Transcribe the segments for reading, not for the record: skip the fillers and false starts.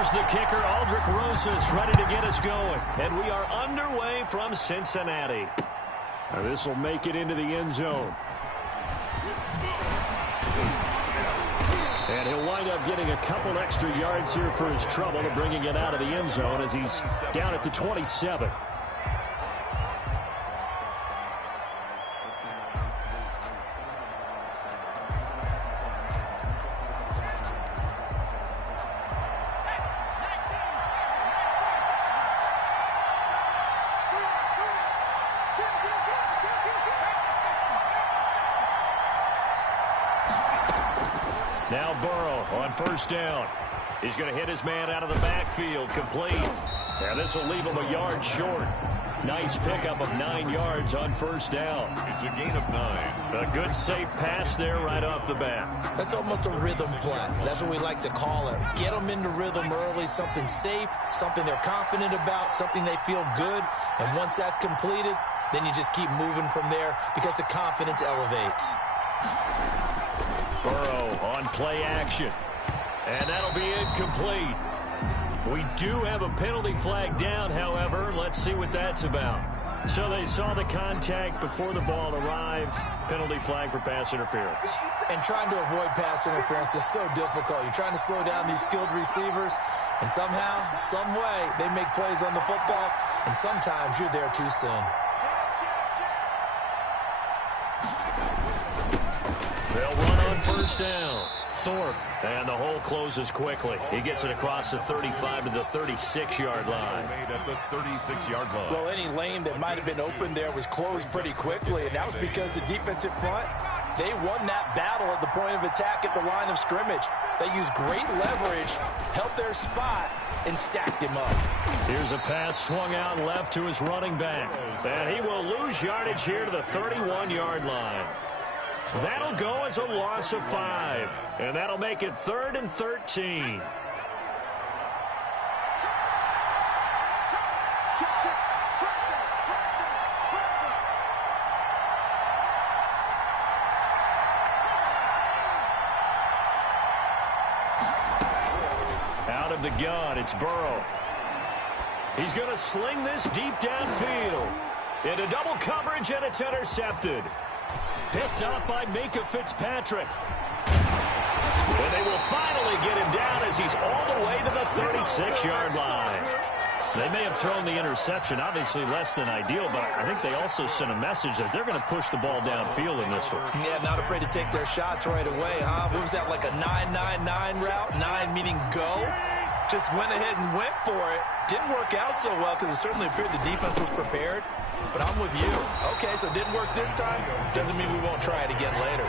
Here's the kicker, Aldrich Rosas, ready to get us going. And we are underway from Cincinnati. Now this will make it into the end zone. And he'll wind up getting a couple extra yards here for his trouble of bringing it out of the end zone as he's down at the 27. Now Burrow on first down. He's going to hit his man out of the backfield, complete. Now this will leave him a yard short. Nice pickup of 9 yards on first down. It's a gain of 9. A good safe pass there right off the bat. That's almost a rhythm play. That's what we like to call it. Get them into rhythm early, something safe, something they're confident about, something they feel good. And once that's completed, then you just keep moving from there because the confidence elevates. Burrow on play action. And that'll be incomplete. We do have a penalty flag down, however. Let's see what that's about. So they saw the contact before the ball arrived. Penalty flag for pass interference. And trying to avoid pass interference is so difficult. You're trying to slow down these skilled receivers, and somehow, some way, they make plays on the football, and sometimes you're there too soon. They'll run on first down. Thorpe. And the hole closes quickly. He gets it across the 35 to the 36-yard line. Made at the 36-yard line. Well, any lane that might have been open there was closed pretty quickly, and that was because the defensive front, they won that battle at the point of attack at the line of scrimmage. They used great leverage, held their spot, and stacked him up. Here's a pass swung out left to his running back. And he will lose yardage here to the 31-yard line. That'll go as a loss of 5. And that'll make it 3rd and 13. Out of the gun, it's Burrow. He's going to sling this deep downfield. Into double coverage, and it's intercepted. Picked up by Minka Fitzpatrick. And they will finally get him down as he's all the way to the 36-yard line. They may have thrown the interception, obviously less than ideal, but I think they also sent a message that they're going to push the ball downfield in this one. Yeah, not afraid to take their shots right away, huh? What was that, like a 9-9-9 route? 9 meaning go? Just went ahead and went for it. Didn't work out so well because it certainly appeared the defense was prepared. But I'm with you. Okay, so it didn't work this time. Doesn't mean we won't try it again later.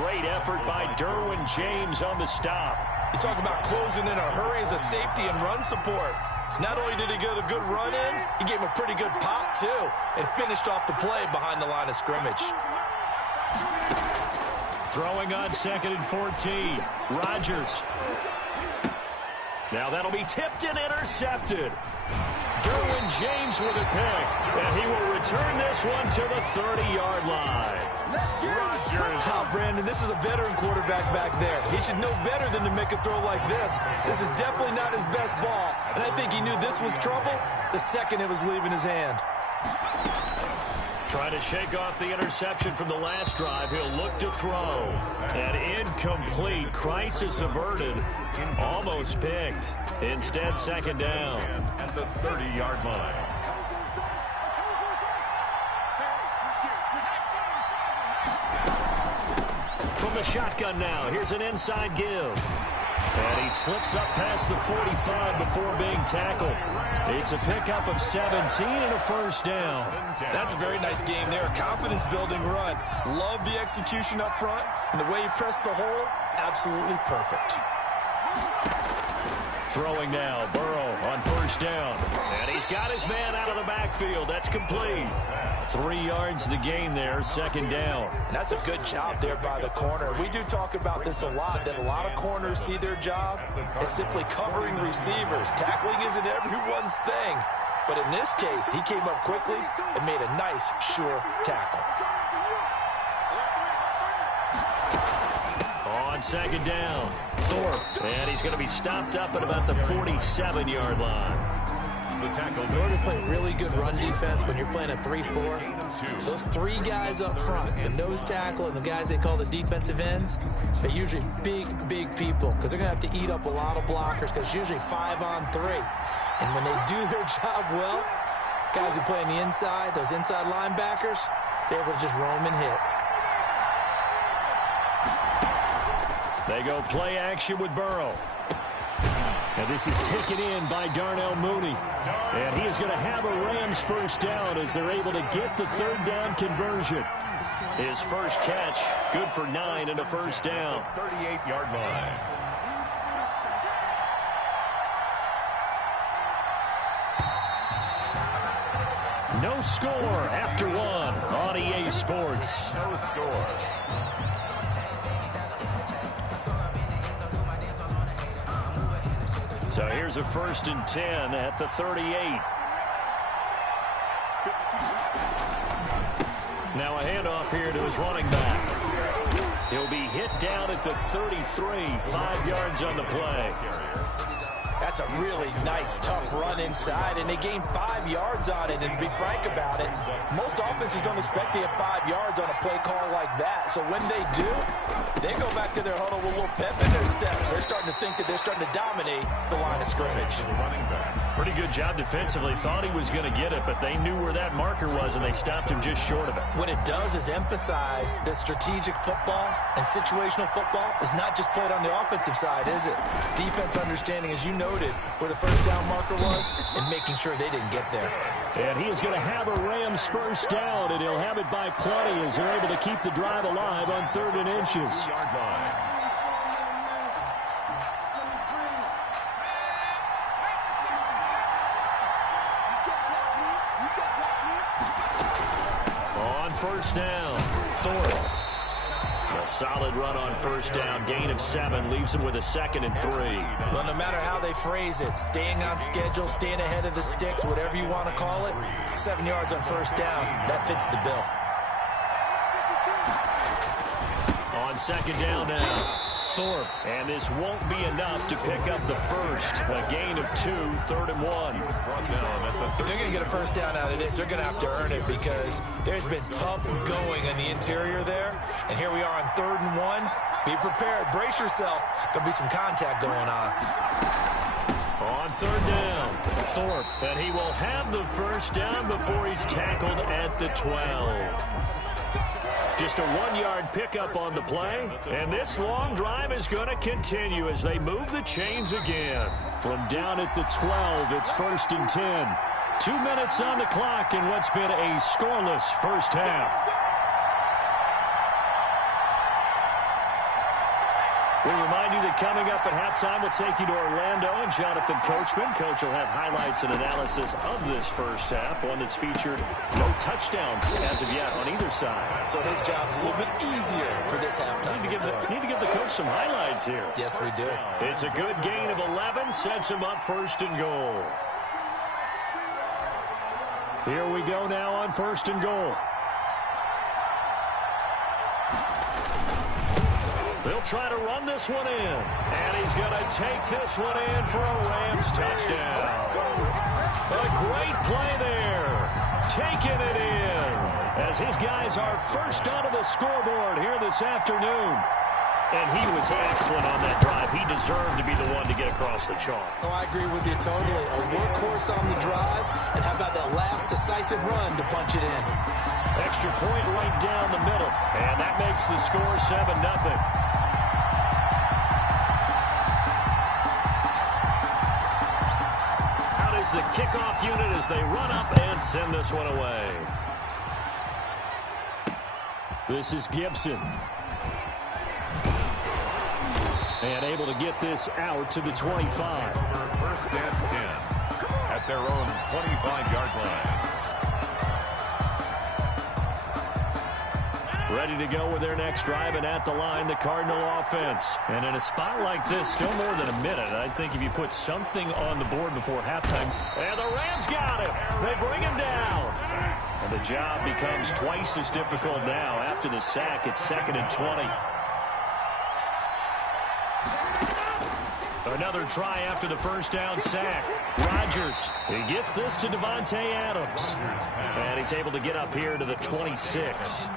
Great effort by Derwin James on the stop. You talk about closing in a hurry as a safety and run support. Not only did he get a good run in, he gave him a pretty good pop, too, and finished off the play behind the line of scrimmage. Throwing on 2nd and 14. Rodgers. Now that'll be tipped and intercepted. Derwin James with a pick, and he will return this one to the 30-yard line. Rodgers. Oh, Brandon, this is a veteran quarterback back there. He should know better than to make a throw like this. This is definitely not his best ball, and I think he knew this was trouble the second it was leaving his hand. Trying to shake off the interception from the last drive. He'll look to throw. And incomplete. Crisis averted. Almost picked. Instead, 2nd down. At the 30-yard line. From the shotgun now. Here's an inside give. And he slips up past the 45 before being tackled. It's a pickup of 17 and a first down. That's a very nice game there. A confidence-building run. Love the execution up front. And the way he pressed the hole, absolutely perfect. Throwing now, Burrow on first down. And he's got his man out of the backfield. That's complete. 3 yards the gain there, 2nd down. And that's a good job there by the corner. We do talk about this a lot, that a lot of corners see their job as simply covering receivers. Tackling isn't everyone's thing. But in this case, he came up quickly and made a nice, sure tackle. On On second down, Thorpe. And he's going to be stopped up at about the 47-yard line. The tackle. In order to play really good run defense when you're playing a 3-4, those three guys up front, the nose tackle and the guys they call the defensive ends, they're usually big people because they're going to have to eat up a lot of blockers because it's usually 5-on-3. And when they do their job well, guys who play on the inside, those inside linebackers, they're able to just roam and hit. They go play action with Burrow. And this is taken in by Darnell Mooney. And he is going to have a Rams first down as they're able to get the third down conversion. His first catch, good for 9 and a first down. 38-yard line. No score after one on EA Sports. No score. So here's a 1st and 10 at the 38. Now a handoff here to his running back. He'll be hit down at the 33, 5 yards on the play. That's a really nice, tough run inside, and they gained 5 yards on it. And to be frank about it, most offenses don't expect to get 5 yards on a play call like that. So when they do, they go back to their huddle with a little pep in their steps. They're starting to think that they're starting to dominate the line of scrimmage. Pretty good job defensively. Thought he was going to get it, but they knew where that marker was, and they stopped him just short of it. What it does is emphasize that strategic football and situational football is not just played on the offensive side, is it? Defense understanding, as you noted, where the first down marker was and making sure they didn't get there. And he is going to have a Rams first down, and he'll have it by plenty as they're able to keep the drive alive on 3rd and inches. On first down, Thorpe. A solid run on first down, gain of 7, leaves him with a 2nd and 3. Well, no matter how they phrase it, staying on schedule, staying ahead of the sticks, whatever you want to call it, 7 yards on first down, that fits the bill. On second down now, Thorpe. And this won't be enough to pick up the first. A gain of 2, 3rd and 1. If they're going to get a first down out of this, they're going to have to earn it because there's been tough going on the interior there. And here we are on 3rd and 1. Be prepared. Brace yourself. There'll be some contact going on. On 3rd down, Thorpe. And he will have the first down before he's tackled at the 12. Just a 1-yard pickup on the play. And this long drive is going to continue as they move the chains again. From down at the 12, it's 1st and 10. 2 minutes on the clock in what's been a scoreless first half. We remind you that coming up at halftime, we'll take you to Orlando and Jonathan Coachman. Coach will have highlights and analysis of this first half, one that's featured no touchdowns as of yet on either side. So his job's a little bit easier for this halftime. Need to give the coach some highlights here. Yes, we do. It's a good gain of 11, sets him up 1st and goal. Here we go now on 1st and goal. They'll try to run this one in. And he's going to take this one in for a Rams touchdown. A great play there. Taking it in. As his guys are first onto the scoreboard here this afternoon. And he was excellent on that drive. He deserved to be the one to get across the chalk. Oh, I agree with you totally. A workhorse on the drive. And how about that last decisive run to punch it in? Extra point right down the middle. And that makes the score 7-0. The kickoff unit as they run up and send this one away. This is Gibson. And able to get this out to the 25. 1st and 10 at their own 25-yard line. Ready to go with their next drive, and at the line, the Cardinal offense. And in a spot like this, still more than a minute, I think if you put something on the board before halftime. And the Rams got him. They bring him down. And the job becomes twice as difficult now. After the sack, it's 2nd and 20. Another try after the first down sack. Rodgers, he gets this to Devontae Adams. And he's able to get up here to the 26.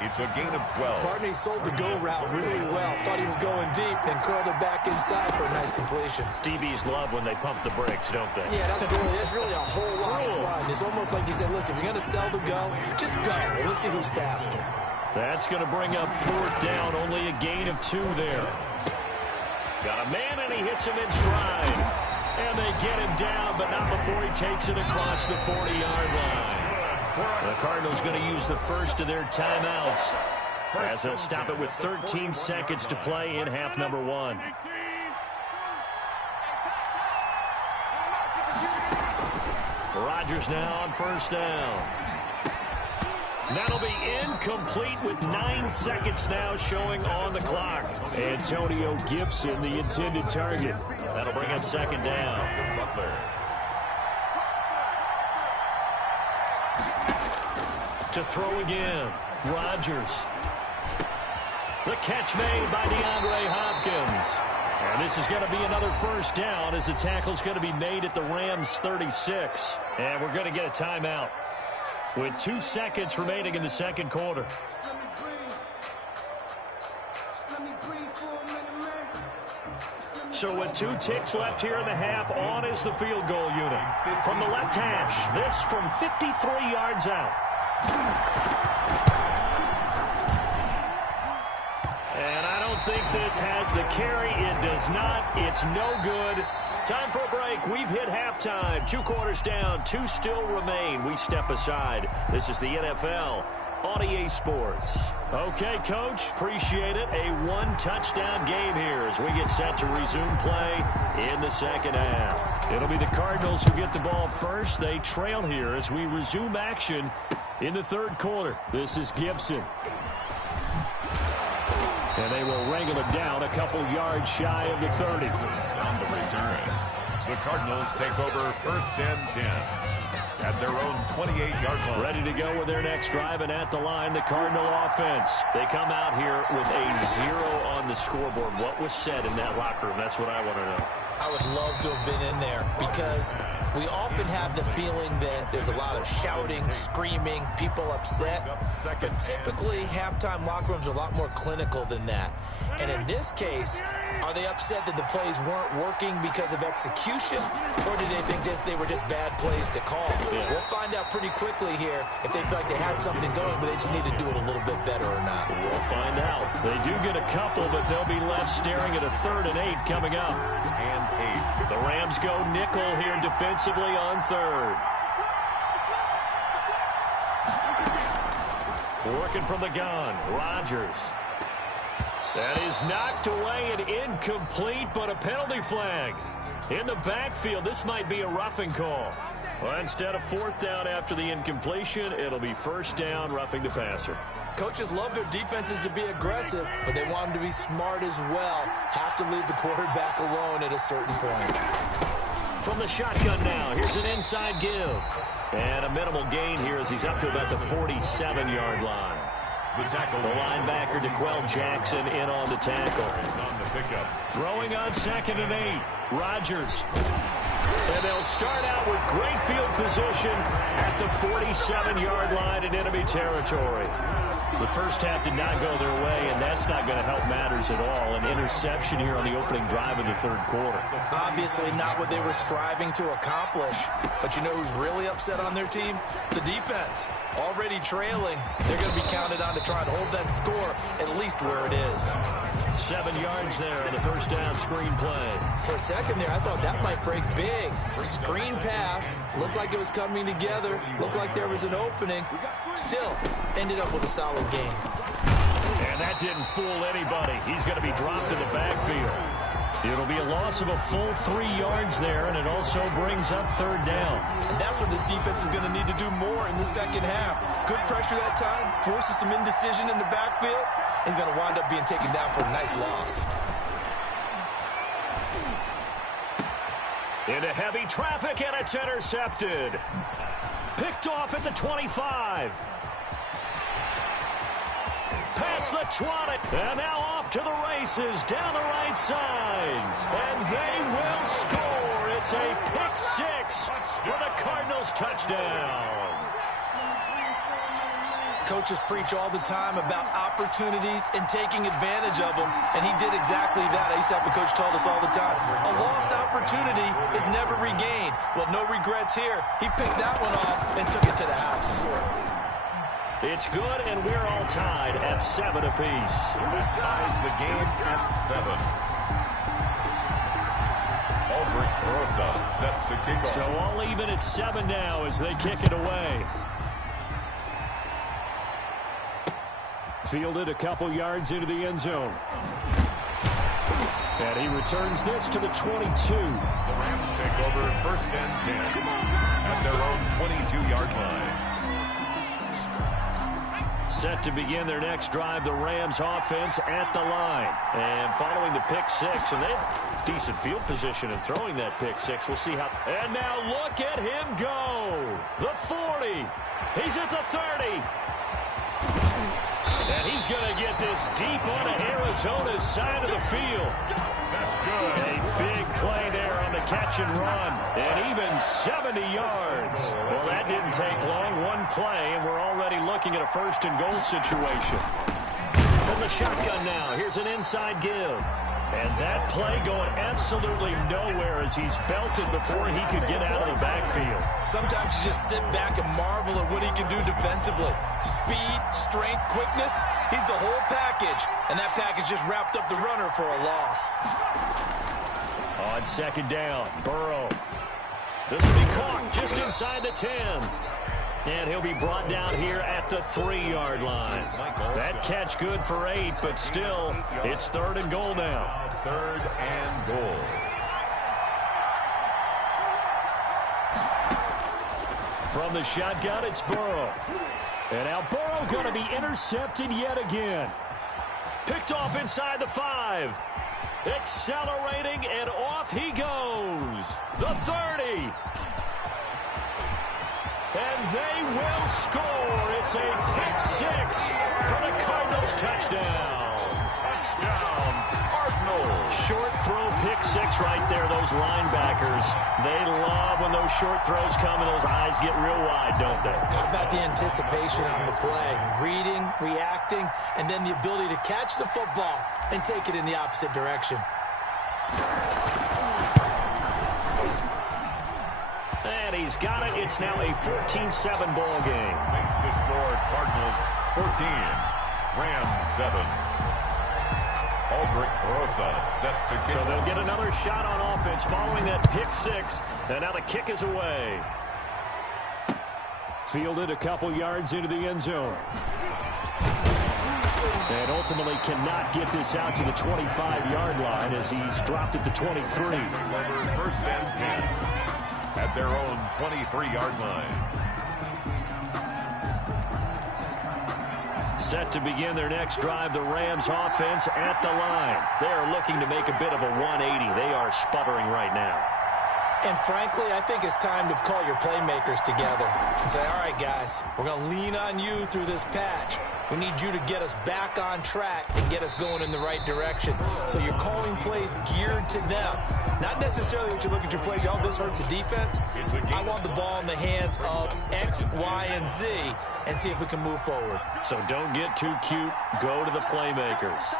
It's a gain of 12. Partner, he sold the go route really well. Thought he was going deep, then curled it back inside for a nice completion. DBs love when they pump the brakes, don't they? Yeah, that's really a whole lot of fun. It's almost like you said, listen, if you're going to sell the go, just go. And let's see who's faster. That's going to bring up fourth down. Only a gain of 2 there. Got a man, and he hits him in stride. And they get him down, but not before he takes it across the 40-yard line. The Cardinals going to use the first of their timeouts as they'll stop it with 13 seconds to play in half number 1. Rodgers now on first down. That'll be incomplete with 9 seconds now showing on the clock. Antonio Gibson, the intended target. That'll bring up second down. To throw again, Rodgers. The catch made by DeAndre Hopkins. And this is going to be another first down as the tackle's going to be made at the Rams' 36. And we're going to get a timeout with 2 seconds remaining in the second quarter. So with 2 ticks left here in the half, on is the field goal unit. From the left hash, this from 53 yards out. And I don't think this has the carry. It does not. It's no good. Time for a break. We've hit halftime. 2 quarters down. 2 still remain. We step aside. This is the NFL on EA Sports. Okay, Coach. Appreciate it. A 1-touchdown game here as we get set to resume play in the second half. It'll be the Cardinals who get the ball first. They trail here as we resume action in the third quarter. This is Gibson. And they will wrangle him down a couple yards shy of the 30. On the return, the Cardinals take over first and 10 at their own 28-yard line. Ready to go with their next drive, and at the line, the Cardinal offense. They come out here with a 0 on the scoreboard. What was said in that locker room? That's what I want to know. I would love to have been in there because we often have the feeling that there's a lot of shouting, screaming, people upset. But typically, halftime locker rooms are a lot more clinical than that. And in this case, are they upset that the plays weren't working because of execution, or did they think they were just bad plays to call? Yeah. We'll find out pretty quickly here if they feel like they had something going, but they just need to do it a little bit better or not. We'll find out. They do get a couple, but they'll be left staring at a 3rd and 8 coming up. And 8. The Rams go nickel here defensively on 3rd. Working from the gun, Rodgers. That is knocked away and incomplete, but a penalty flag. In the backfield, this might be a roughing call. Well, instead of 4th down after the incompletion, it'll be 1st down, roughing the passer. Coaches love their defenses to be aggressive, but they want them to be smart as well. Have to leave the quarterback alone at a certain point. From the shotgun now, here's an inside give. And a minimal gain here as he's up to about the 47-yard line. The tackle. The linebacker, DeQuell Jackson, in on the tackle. On the pickup. Throwing on 2nd and 8. Rodgers. And they'll start out with great field position at the 47-yard line in enemy territory. The first half did not go their way, and that's not going to help matters at all. An interception here on the opening drive of the third quarter. Obviously not what they were striving to accomplish. But you know who's really upset on their team? The defense. Already trailing. They're going to be counted on to try and hold that score at least where it is. 7 yards there on the first down screen play. For a second there, I thought that might break big. Screen pass. Looked like it was coming together. Looked like there was an opening. Still, ended up with a solid game. And that didn't fool anybody. He's going to be dropped in the backfield. It'll be a loss of a full 3 yards there, and it also brings up 3rd down. And that's what this defense is going to need to do more in the second half. Good pressure that time, forces some indecision in the backfield. He's going to wind up being taken down for a nice loss. Into heavy traffic, and it's intercepted. Picked off at the 25. Pass across the 20. And now off to the races down the right side. And they will score. It's a pick six for the Cardinals touchdown. Coaches preach all the time about opportunities and taking advantage of them, and he did exactly that. I used to have a coach tell us all the time, a lost opportunity is never regained. Well, no regrets here. He picked that one off and took it to the house. It's good, and we're all tied at 7 apiece. That ties the game at 7. Aldrich Rosa set to kick off. So all even at 7 now as they kick it away. Fielded a couple yards into the end zone. And he returns this to the 22. The Rams take over first and 10 at their own 22-yard line. Set to begin their next drive, the Rams offense at the line. And following the pick six, and they have decent field position in throwing that pick six. We'll see how. And now look at him go. The 40. He's at the 30. And he's going to get this deep onto Arizona's side of the field. That's good. A big play there on the catch and run. And even 70 yards. Well, that didn't take long. One play, and we're already looking at a first and goal situation. From the shotgun now, here's an inside give. And that play going absolutely nowhere as he's belted before he could get out of the backfield. Sometimes you just sit back and marvel at what he can do defensively. Speed, strength, quickness, he's the whole package. And that package just wrapped up the runner for a loss. On second down, Burrow. This will be caught just inside the 10. And he'll be brought down here at the 3-yard line. That catch good for 8, but still, it's third and goal now. Third and goal. From the shotgun, it's Burrow. And now Burrow going to be intercepted yet again. Picked off inside the 5. Accelerating, and off he goes. The 30. And they will score. It's a pick six for the Cardinals touchdown. Touchdown, Cardinals. Short throw pick six right there, those linebackers. They love when those short throws come and those eyes get real wide, don't they? How about the anticipation on the play? Reading, reacting, and then the ability to catch the football and take it in the opposite direction. And he's got it. It's now a 14-7 ball game. Makes the score Cardinals 14, Rams 7. Aldrich Rosa set to kick. So they'll get another shot on offense following that pick six. And now the kick is away. Fielded a couple yards into the end zone. And ultimately cannot get this out to the 25-yard line as he's dropped at the 23. First and 10 at their own 23-yard line. Set to begin their next drive, the Rams offense at the line. They are looking to make a bit of a 180. They are sputtering right now. And frankly, I think it's time to call your playmakers together and say, all right, guys, we're going to lean on you through this patch. We need you to get us back on track and get us going in the right direction. So you're calling plays geared to them. Not necessarily what you look at your plays, oh, this hurts the defense. I want the ball in the hands of X, Y, and Z and see if we can move forward. So don't get too cute. Go to the playmakers.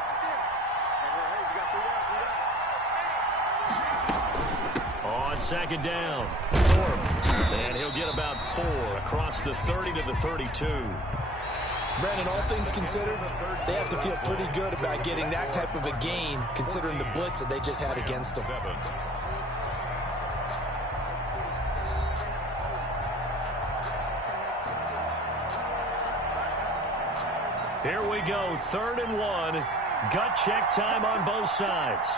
On second down, and he'll get about 4 across the 30 to the 32. Brandon, all things considered, they have to feel pretty good about getting that type of a gain considering the blitz that they just had against them. Here we go, 3rd and 1. Gut check time on both sides.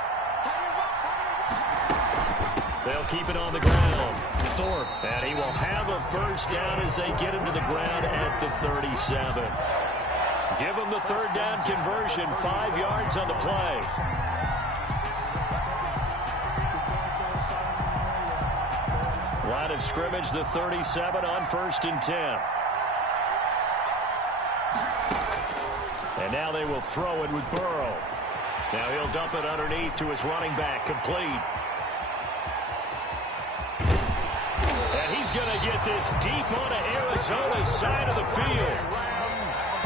They'll keep it on the ground. Thorpe, and he will have a first down as they get him to the ground at the 37. Give him the 3rd down conversion, 5 yards on the play. Line of scrimmage, the 37 on 1st and 10. And now they will throw it with Burrow. Now he'll dump it underneath to his running back, complete. And he's going to get this deep onto Arizona's side of the field.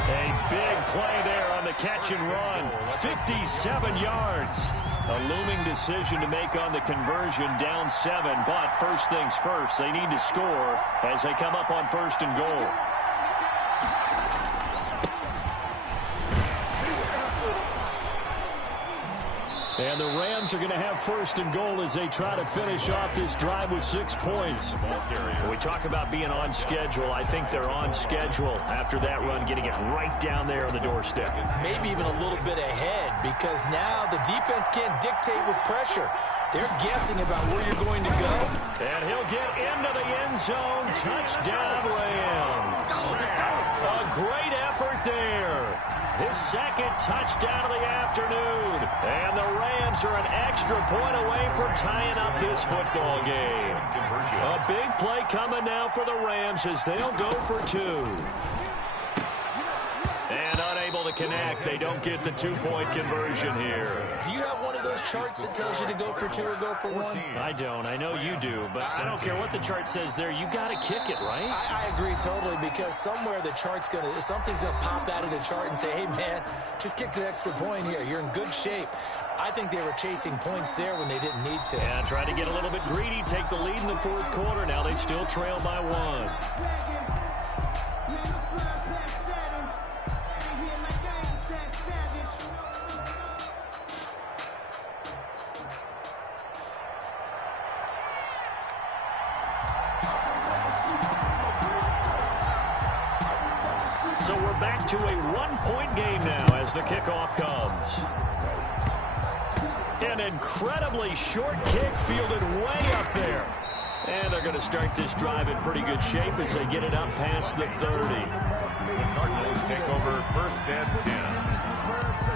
A big play there on the catch and run. 57 yards. A looming decision to make on the conversion, down 7. But first things first, they need to score as they come up on 1st and goal. And the Rams are going to have 1st and goal as they try to finish off this drive with 6 points. When we talk about being on schedule, I think they're on schedule after that run, getting it right down there on the doorstep. Maybe even a little bit ahead, because now the defense can't dictate with pressure. They're guessing about where you're going to go. And he'll get into the end zone. Touchdown, Rams. A great effort there. His 2nd touchdown of the afternoon. And the Rams are an extra point away from tying up this football game. A big play coming now for the Rams as they'll go for 2. And unable to connect. They don't get the 2-point conversion here. Do you have one of those charts that tells you to go for 2 or go for 1? I don't. I know you do, but I don't care what the chart says there. You got to kick it, right? I agree totally, because somewhere the chart's something's going to pop out of the chart and say, hey, man, just kick the extra point here. You're in good shape. I think they were chasing points there when they didn't need to. Yeah, try to get a little bit greedy, take the lead in the 4th quarter. Now they still trail by 1. So we're back to a 1-point game now as the kickoff comes. An incredibly short kick fielded way up there. And they're going to start this drive in pretty good shape as they get it up past the 30. The Cardinals take over 1st and 10.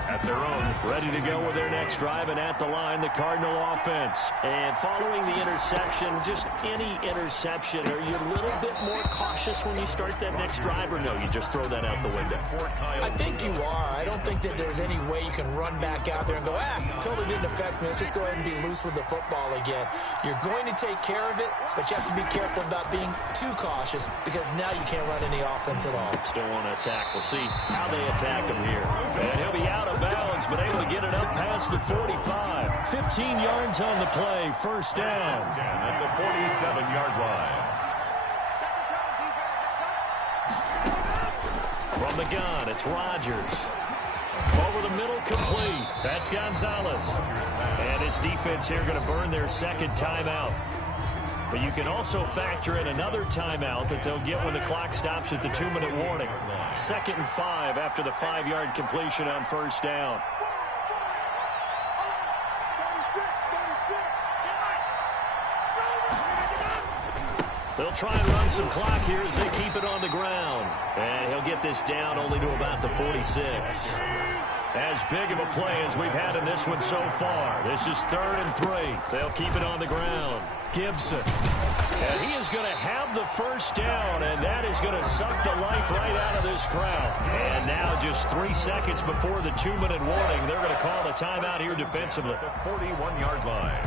At their own. Ready to go with their next drive, and at the line, the Cardinal offense. And following the interception, just any interception, are you a little bit more cautious when you start that next drive, or no, you just throw that out the window? I think you are. I don't think that there's any way you can run back out there and go, totally didn't affect me. Let's just go ahead and be loose with the football again. You're going to take care of it, but you have to be careful about being too cautious, because now you can't run any offense at all. Still want to attack. We'll see how they attack him here. And he'll be out of bounds, but able to get it up past the 45. 15 yards on the play, 1st down. 10 at the 47-yard line. From the gun, it's Rodgers. Over the middle, complete. That's Gonzalez. And his defense here going to burn their 2nd timeout. But you can also factor in another timeout that they'll get when the clock stops at the 2-minute warning. 2nd and 5 after the 5-yard completion on 1st down. They'll try and run some clock here as they keep it on the ground. And he'll get this down only to about the 46. As big of a play as we've had in this one so far. This is 3rd and 3. They'll keep it on the ground. Gibson. And he is going to have the 1st down, and that is going to suck the life right out of this crowd. And now just 3 seconds before the 2-minute warning, they're going to call the timeout here defensively. The 41-yard line.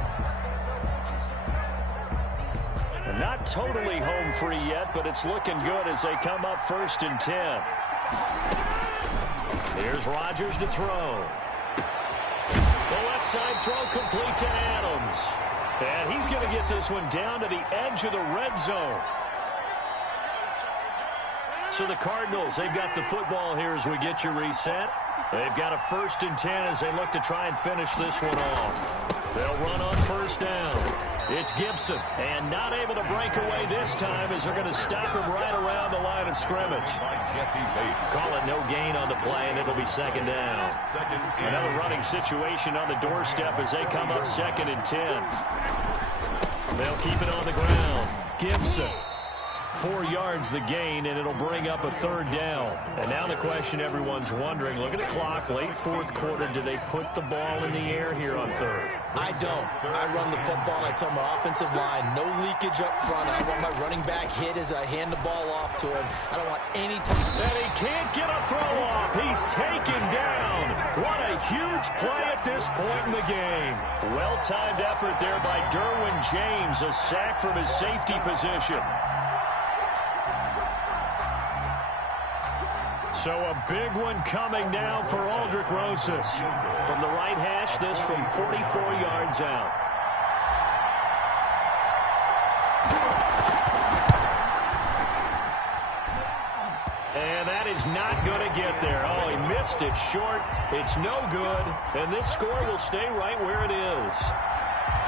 And not totally home free yet, but it's looking good as they come up 1st and 10. Here's Rodgers to throw. The left side throw complete to Adams. And he's going to get this one down to the edge of the red zone. So the Cardinals, they've got the football here as we get you reset. They've got a 1st and 10 as they look to try and finish this one off. They'll run on 1st down. It's Gibson, and not able to break away this time as they're going to stop him right around the line of scrimmage. Call it no gain on the play, and it'll be 2nd down. Another running situation on the doorstep as they come up 2nd and 10. They'll keep it on the ground. Gibson 4 yards the gain, and it'll bring up a 3rd down. And now the question everyone's wondering, look at the clock, late 4th quarter, do they put the ball in the air here on 3rd? I don't. I run the football, and I tell my offensive line, no leakage up front. I want my running back hit as I hand the ball off to him. I don't want any time. And he can't get a throw off. He's taken down. What a huge play at this point in the game. Well-timed effort there by Derwin James, a sack from his safety position. So a big one coming now for Aldrick Rosas. From the right hash, this from 44 yards out. And that is not going to get there. Oh, he missed it short. It's no good. And this score will stay right where it is.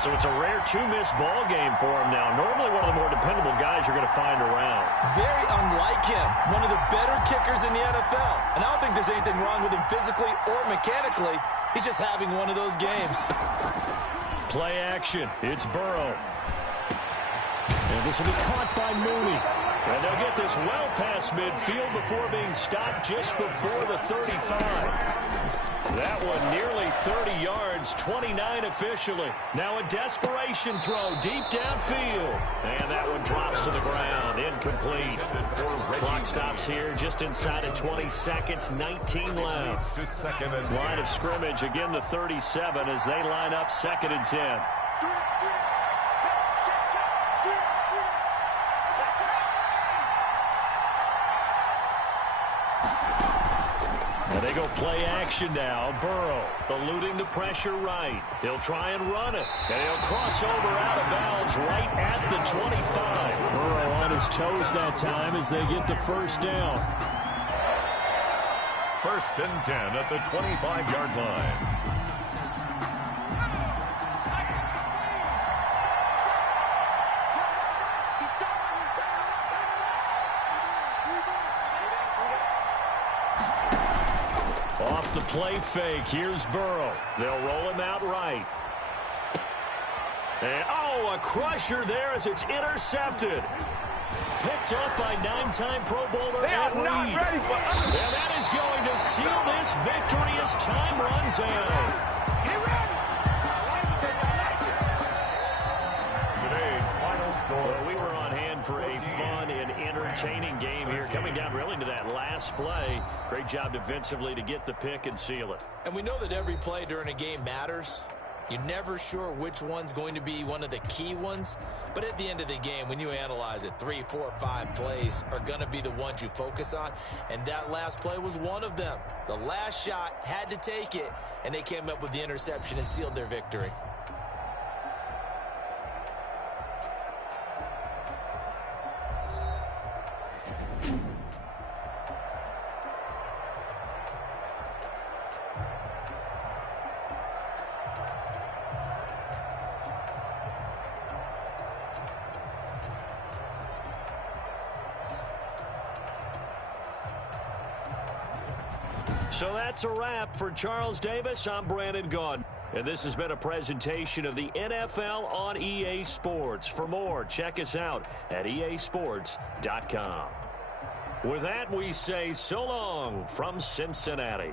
So it's a rare 2-miss ball game for him now. Normally one of the more dependable guys you're going to find around. Very unlike him. One of the better kickers in the NFL. And I don't think there's anything wrong with him physically or mechanically. He's just having one of those games. Play action. It's Burrow. And this will be caught by Mooney. And they'll get this well past midfield before being stopped just before the 35. That one nearly 30 yards, 29 officially. Now a desperation throw deep downfield. And that one drops to the ground, incomplete. Clock stops here just inside of 20 seconds, 19 left. Line of scrimmage, again the 37 as they line up 2nd and 10. And they go play action now. Burrow eluding the pressure right. He'll try and run it. And he'll cross over out of bounds right at the 25. Burrow on his toes that time as they get the 1st down. 1st and 10 at the 25-yard line. Off the play fake, here's Burrow. They'll roll him out right. And, oh, a crusher there as it's intercepted. Picked up by 9-time Pro Bowler Ed Reed. And that is going to seal this victory as time runs out. Today's final score. Well, we were on hand for a fun and entertaining game here. Coming down really to that last play. Great job defensively to get the pick and seal it. And we know that every play during a game matters. You're never sure which one's going to be one of the key ones. But at the end of the game, when you analyze it, 3, 4, 5 plays are going to be the ones you focus on. And that last play was one of them. The last shot had to take it, and they came up with the interception and sealed their victory. So that's a wrap for Charles Davis. I'm Brandon Gunn. And this has been a presentation of the NFL on EA Sports. For more, check us out at easports.com. With that, we say so long from Cincinnati.